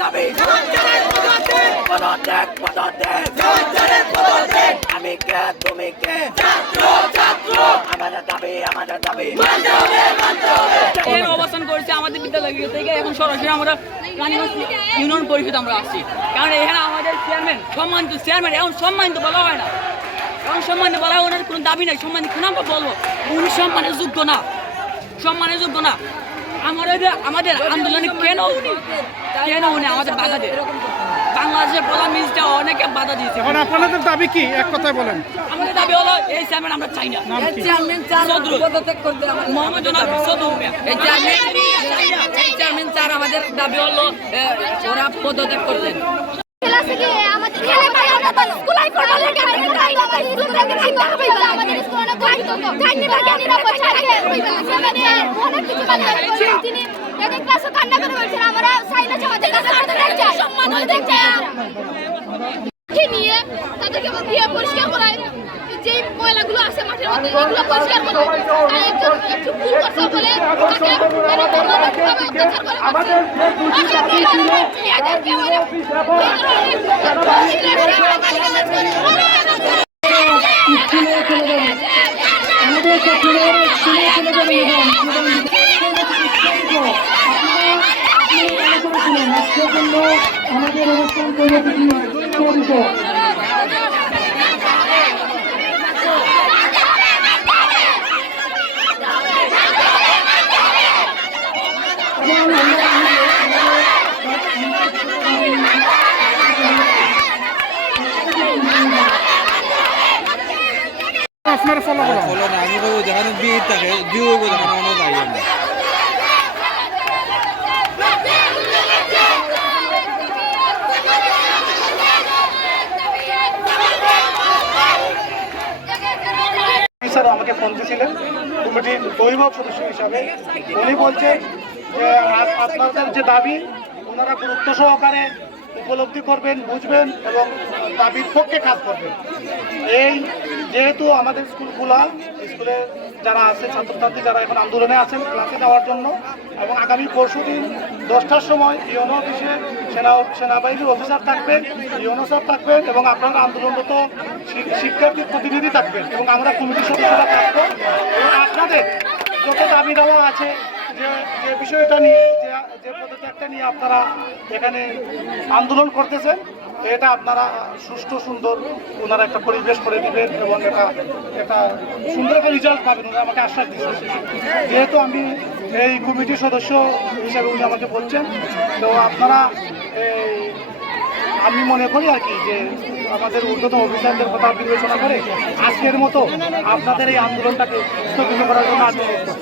দাবি। আমি কে, তুমি কে? দাবি, আমাদের অবস্থান করেছে আমাদের বিদ্যালয় থেকে। এখন সরাসরি আমরা ইউনিয়ন পরিষদ আমরা আসছি। কারণ এখানে আমাদের চেয়ারম্যান সম্মানিত চেয়ারম্যান এখন সম্মানিত বলা হয় না। এখন সম্মানিত বলা ওনার কোনো দাবি নাই। সম্মানিত কোনো আমরা বলব, উনি সম্মানের যোগ্য না। সম্মানের যোগ্য না। আমাদের আমাদের আন্দোলনে কেন উনি? কেন উনি আমাদের বাধা দেয় বাংলাদেশের প্রধান মিনিস্টার অনেকে বাধা দিয়েছে। এখন আপনাদের দাবি কি? এক কথায় বলেন। আমাদের দাবি হলো এই চেয়ারম্যান আমরা চাই না। চেয়ারম্যান চার সদরুল। পদত্যাগ করতে আমাদের মোহাম্মদ জনাব সদুল এই চেয়ারম্যান এই চেয়ারম্যান চার আমাদের দাবি হলো ওরা পদত্যাগ করতেন নিয়ে তাদেরকে দিয়ে পরিষ্কার করায় যে ময়লাগুলো আছে মাঠের মধ্যে এগুলো পরিষ্কার করে আর একজন একটু ভুল করছে বলে তাকে অত্যাচার করে আমাদের এবং আমাদের অনুষ্ঠান কর্মসূচি আপনার ফলাফল ফলো না আমি কইব যেখানে ভিড় থাকে জিও হইব যেখানে অন্য যাই আমরা। স্যার আমাকে ফোন দিয়েছিলেন কমিটির অভিভাবক সদস্য হিসাবে। উনি বলছেন যে আপনাদের যে দাবি ওনারা গুরুত্ব সহকারে উপলব্ধি করবেন বুঝবেন এবং দাবির পক্ষে কাজ করবেন এই যেহেতু আমাদের স্কুল খোলা স্কুলে যারা আছে, ছাত্রছাত্রী যারা এখন আন্দোলনে আছেন, ক্লাসে যাওয়ার জন্য, এবং আগামী পরশু দিন দশটার সময় ইউনো অফিসে সেনা, সেনাবাহিনীর অফিসার থাকবেন, ইউনো স্যার থাকবেন, এবং আপনারা আন্দোলনরত শিক্ষার্থীর প্রতিনিধি থাকবেন, এবং আমরা কমিটির সদস্যরা থাকব। এবং আপনাদের যত দাবি দেওয়া আছে, যে যে বিষয়টা নিয়ে, যে যে পদত্যাগটা নিয়ে আপনারা এখানে আন্দোলন করতেছেন এটা আপনারা সুষ্ঠু, সুন্দর ওনারা একটা পরিবেশ করে দিবেন এবং এটা একটা সুন্দর একটা রেজাল্ট পাবেন ওনারা আমাকে আশ্বাস দিচ্ছেন যেহেতু আমি এই কমিটির সদস্য হিসাবে উনি আমাকে বলছেন, তো আপনারা এই, আমি মনে করি আর কি যে আমাদের ঊর্ধ্বতন অফিসারদের কথা বিবেচনা করে আজকের মতো আপনাদের এই আন্দোলনটাকে স্থগিত করার জন্য করছি।